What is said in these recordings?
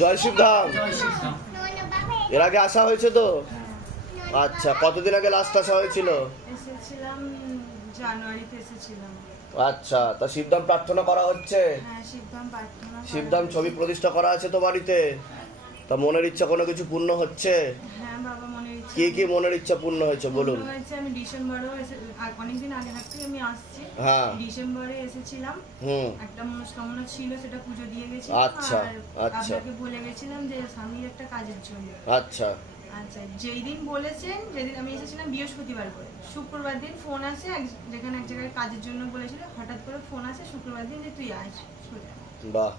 জয় শিবধাম। এর আগে আসা হয়েছে তো? আচ্ছা, কতদিন আগে লাস্ট আসা হয়েছিল? এসেছিলাম জানুয়ারিতে এসেছিলাম। আচ্ছা, তা শিবধাম প্রার্থনা করা হচ্ছে? হ্যাঁ, শিবধাম প্রার্থনা করা শিবধাম ছবি হচ্ছে। প্রতিষ্ঠা করা আছে তো বাড়িতে? তা মনের ইচ্ছা কোনো কিছু পূর্ণ হচ্ছে? হ্যাঁ বাবা, মনের ইচ্ছা। কি কি মনের ইচ্ছা পূর্ণ হয়েছে বলুন? পূর্ণ হয়েছে। আমি ডিসেম্বরেও অনেকদিন আগে থাকতে আমি আসছি। হ্যাঁ। ডিসেম্বরে এসেছিলাম। একটা মনস্কামনা ছিল, সেটা পুজো দিয়ে গেছি। আচ্ছা, আর আচ্ছা। আপনাকে বলে গেছিলাম যে স্বামীর একটা কাজের জন্য। আচ্ছা আচ্ছা, যেই দিন বলেছেন, যেদিন আমি এসেছিলাম বৃহস্পতিবার করে, শুক্রবার দিন ফোন আসে, যেখানে এক জায়গায় কাজের জন্য বলেছিল, হঠাৎ করে ফোন আসে শুক্রবার দিন যে তুই আস। বাহ।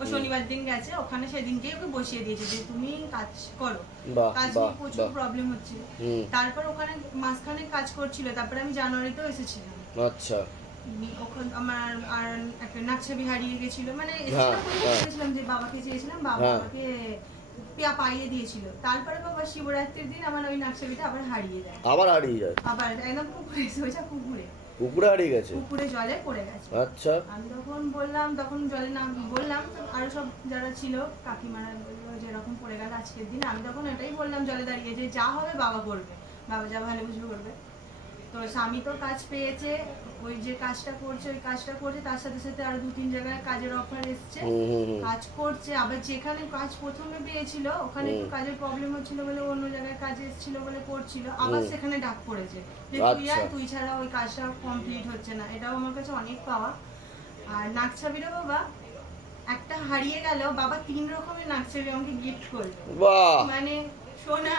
ও শনিবার দিন গেছে, ওখানে সেদিনকেই ওকে বসিয়ে দিয়েছে যে তুমি কাজ করো। বাহ, কাজ বাহ, নিয়ে প্রচুর বাহ। প্রবলেম হচ্ছিল। তারপর ওখানে মাঝখানে কাজ করছিল, তারপরে আমি জানুয়ারিতেও এসেছিলাম। আচ্ছা। ওখানে আমার আর একটা নাকছাবি হারিয়ে গেছিল, মানে হ্যাঁ, হ্যাঁ। এসেছিলাম যে বাবাকে চেয়েছিলাম, বাবা হ্যাঁ। আমাকে পাইয়ে দিয়েছিল। তারপরে বাবা শিবরাত্রির দিন আমার ওই নাকছাবিটা আবার হারিয়ে যায়। আবার হারিয়ে যায়? আবার একদম পুকুরে এসে, ওইটা পুকুরে পুকুরে হারিয়ে গেছে? পুকুরে জলে পড়ে গেছে। আচ্ছা। আমি তখন জলে নাম বললাম, আরো সব যারা ছিল কাকিমারা বললো যে এরকম পড়ে গেল আজকের দিন। আমি তখন এটাই বললাম জলে দাঁড়িয়ে যে যা হবে বাবা করবে, বাবা যা ভালো বুঝবে করবে। তো স্বামী তো কাজ পেয়েছে, ওই যে কাজটা করছে তার সাথে সাথে আরো 2-3 জায়গায় কাজের অফার এসছে, কাজ করছে। আবার যেখানে কাজ প্রথমে পেয়েছিল ওখানে একটু কাজের প্রবলেম হচ্ছিল বলে অন্য জায়গায় কাজ এসেছিল বলে করছিল, আবার সেখানে ডাক পড়েছে যে তুই ছাড়া ওই কাজটা কমপ্লিট হচ্ছে না। এটাও আমার কাছে অনেক পাওয়া। আর নাকছাবিরও বাবা একটা হারিয়ে গেল, বাবা 3 রকমের নাকছাবি আমাকে গিফট করলো। মানে সোনা,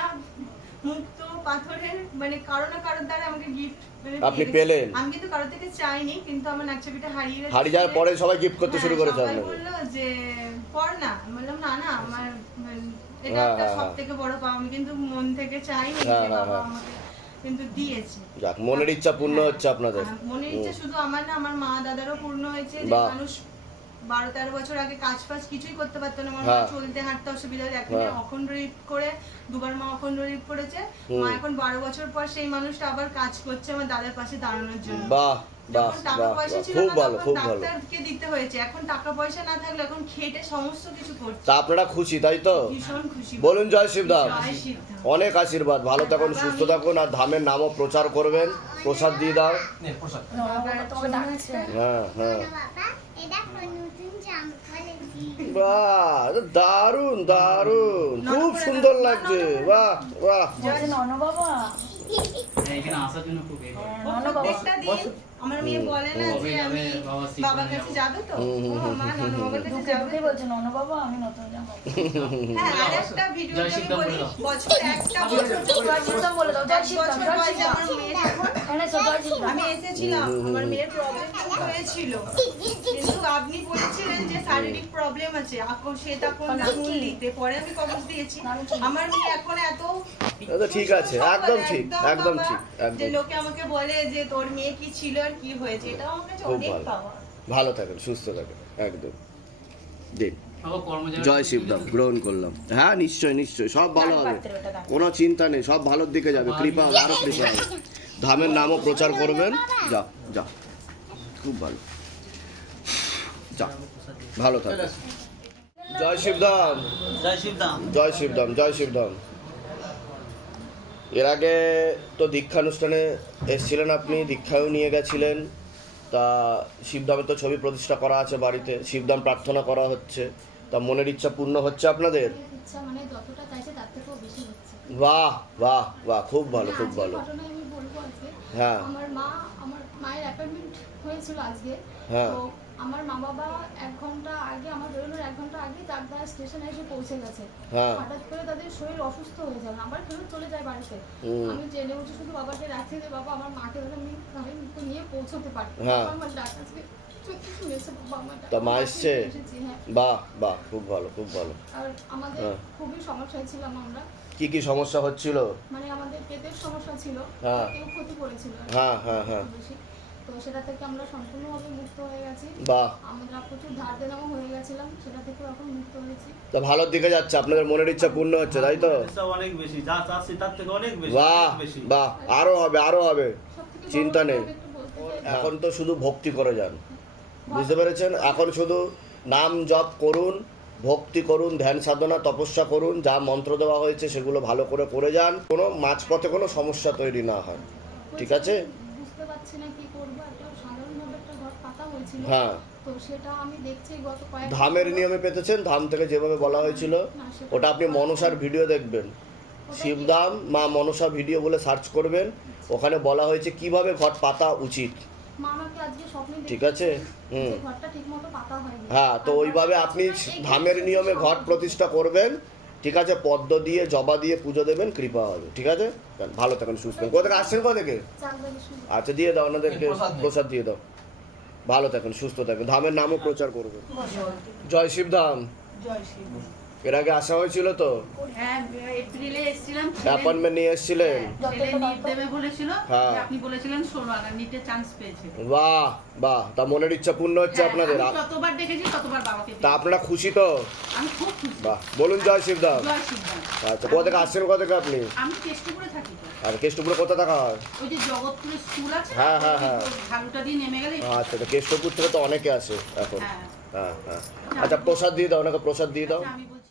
মুক্ত, পাথরের, মানে কারো না কারোর দ্বারা আমাকে গিফট আপনি পেলেন? আমি কিন্তু কারো থেকে চাইনি, কিন্তু আমার নাকছাবিটা হারিয়ে গেছে। হারিয়ে যাওয়ার পরে সবাই গিফট করতে শুরু করেছে সবাই আপনাকে? বললো যে পর না, আমি বললাম না না, আমার এটা একটা সবথেকে বড় পাওয়া। আমি কিন্তু মন থেকে চাইনি যে বাবা আমাকে কিন্তু দিয়েছে। যাক, মনের ইচ্ছা পূর্ণ হচ্ছে আপনাদের। মনের ইচ্ছা শুধু আমার না, আমার মা দাদারও পূর্ণ হয়েছে। যে মানুষ 12-13 বছর আগে কাজ ফাজ কিছুই করতে পারতো না, আমার মা চলতে হাঁটতে অসুবিধা হয়, এখন অখণ্ড রিপ করে দুবার মা অখণ্ড রিপ করেছে। মা এখন 12 বছর পর সেই মানুষটা আবার কাজ করছে আমার দাদার পাশে দাঁড়ানোর জন্য। বাহ বাহ যখন টাকা বাহ, পয়সা ছিল খুব না ভালো, তখন খুব ভালো। ডাক্তারকে দিতে হয়েছে, এখন টাকা পয়সা না থাকলে এখন খেটে সমস্ত কিছু করছে। তা আপনারা খুশি তাই তো? ভীষণ খুশি। বলুন জয় শিবধাম। জয় শিবধাম। অনেক আশীর্বাদ, ভালো থাকুন, সুস্থ থাকুন, আর ধামের নামও প্রচার করবেন। প্রসাদ দিয়ে দাও। হ্যাঁ হ্যাঁ, বাহ, দারুণ দারুণ, খুব সুন্দর লাগছে। বাহ বাহ। প্রত্যেকটা দিন আমার মেয়ে বলে না যে আমি বাবার কাছে যাবো, তো মা নন বাবার কাছে যাবে বলছে, নন বাবা আমি নতুন যাবো। হ্যাঁ, আর একটা ভিডিও আমি বলি, বছর একটা বছর বলে দাও, জয় শিবধাম, জয় শিবধাম। আমি এসেছিলাম, আমার মেয়ের প্রবলেম হয়েছিল, কিন্তু আপনি বলেছিলেন যে শারীরিক প্রবলেম আছে, এখন সে তখন ফুল দিতে, পরে আমি কবজ দিয়েছি। আমার মেয়ে এখন এত ঠিক আছে, একদম ঠিক, একদম ঠিক, যে একদম। লোকে আমাকে বলে যে তোর মেয়ে কি ছিল আর কি হয়েছে, এটা আমার কাছে খুব অনেক ভালো, পাওয়া। ভালো থাকেন, সুস্থ থাকেন, একদম। দিন। জয় শিবধাম গ্রহণ করলাম। হ্যাঁ নিশ্চয়ই নিশ্চয়ই, সব ভালো হবে, কোনো চিন্তা নেই, সব ভালোর দিকে যাবে, কৃপা হবে, আরো কৃপা হবে। ধামের নামও প্রচার করবেন। যা যা, খুব ভালো, যা, ভালো থাকবে। জয় শিবধাম, জয় শিবধাম। জয় শিবধাম, জয় শিবধাম। এর আগে তো দীক্ষানুষ্ঠানে এসেছিলেন আপনি, দীক্ষাও নিয়ে গেছিলেন। তা শিবধামে তো ছবি প্রতিষ্ঠা করা আছে বাড়িতে, শিবধাম প্রার্থনা করা হচ্ছে, তা মনের ইচ্ছা পূর্ণ হচ্ছে আপনাদের? ইচ্ছা মানে যতটা চাইছে তার থেকেও বেশি হচ্ছে। বাহ বাহ বাহ, খুব ভালো, খুব ভালো। ঘটনা আমি বলবো আজকে। হ্যাঁ। আমার মায়ের অ্যাপয়েন্টমেন্ট হয়েছিল আজকে। হ্যাঁ। তো আমার মা বাবা 1 ঘন্টা আগে, আমার বেরোনোর 1 ঘন্টা আগে চাকদা স্টেশনে এসে পৌঁছে গেছে। হ্যাঁ। হঠাৎ করে তাদের শরীর অসুস্থ হয়ে যায়, আবার ফেরত চলে যায় বাড়িতে। আমি জেনে উঠে শুধু বাবাকে রাখছি যে বাবা আমার মাকে আমি নিয়ে পৌঁছতে পারি। আমার ডাক্তারকে তা মা এসছে? বাহ বাহ, খুব ভালো, খুব ভালো। আর আমাদের খুবই সমস্যায় ছিলাম আমরা। কি কি সমস্যা হচ্ছিল? মানে আমাদের পেটের সমস্যা ছিল, কেউ ক্ষতি করেছিল। হ্যাঁ হ্যাঁ হ্যাঁ। তো সেটা থেকে আমরা সম্পূর্ণভাবে মুক্ত হয়ে গেছি। বাহ। আমরা প্রচুর ধার দেনাও হয়ে গেছিলাম, সেটা থেকে এখন মুক্ত হয়েছি। তা ভালোর দিকে যাচ্ছে, আপনাদের মনের ইচ্ছা পূর্ণ হচ্ছে তাই তো? অনেক বেশি, যা চাচ্ছি তার থেকে অনেক বেশি। বাহ বাহ, আরো হবে, আরো হবে, সবথেকে চিন্তা বড় নেই। কথা একটু বলতে চাই, এখন তো শুধু ভক্তি করে যান, বুঝতে পেরেছেন? এখন শুধু নাম জপ করুন, ভক্তি করুন, ধ্যান সাধনা তপস্যা করুন, যা মন্ত্র দেওয়া হয়েছে সেগুলো ভালো করে করে যান, কোনো মাঝপথে কোনো সমস্যা তৈরি না হয়। ঠিক আছে? বুঝতে পারছি না কি করব, একটা সাধারণভাবে একটা ঘর পাতা হয়েছিল। হ্যাঁ, তো সেটা আমি দেখছি গত কয়েক ধামের নিয়মে পেতেছেন, ধাম থেকে যেভাবে বলা হয়েছিল ওটা আপনি মনসার ভিডিও দেখবেন, শিবধাম মা মনসা ভিডিও বলে সার্চ করবেন, ওখানে বলা হয়েছে কিভাবে ঘট পাতা উচিত। মা আমাকে আজকে স্বপ্নে ঠিক আছে? হুম। যে ঘরটা ঠিকমতো পাতা হয়নি। হ্যাঁ, তো ওইভাবে আপনি ধামের নিয়মে ঘট প্রতিষ্ঠা করবেন। ঠিক আছে? পদ্ম দিয়ে জবা দিয়ে পুজো দেবেন, কৃপা হবে। ঠিক আছে? ভালো থাকেন, সুস্থ থাকেন। কোথা থেকে আসছেন, কোথা থেকে? চাকদারি শুরু। আচ্ছা, দিয়ে দাও ওনাদেরকে প্রসাদ দিয়ে দাও। ভালো থাকেন, সুস্থ থাকেন, ধামের নামও প্রচার করবেন। জয় শিবধাম। জয় শ্রী এর আগে আসা হয়েছিল তো? হ্যাঁ, এপ্রিলে এসেছিলাম। অ্যাপয়েন্টমেন্ট নিয়ে এসেছিলেন? ছেলে নিট দেবে বলেছিল, হ্যাঁ। যে আপনি বলেছিলেন 16 আনা নিটে চান্স পেয়েছে। বাহ বাহ, তা মনের ইচ্ছা পূর্ণ হচ্ছে হ্যাঁ, আপনাদের। আমি যতবার দেখেছি ততবার বাবাকে তা পেয়েছি। আপনারা খুশি তো? আমি খুব খুশি। বাহ, বলুন জয় শিবধাম। জয় শিবধাম। আচ্ছা, কোথা থেকে আসছেন, কোথা থেকে আপনি? আমি কেষ্টপুরে থাকি তো। আর কেষ্টপুরে কোথা থাকা হয়? ওই যে জগৎপুরের স্কুল আছে, হ্যাঁ, হ্যাঁ, হ্যাঁ। ঝাড়ুটা দিয়ে নেমে গেলে। আচ্ছা, তো কেষ্টপুর থেকে তো অনেকে আসে এখন। হ্যাঁ। হ্যাঁ হ্যাঁ। আচ্ছা, প্রসাদ দিয়ে দাও, ওনাকে প্রসাদ দিয়ে দাও। আমি বলছি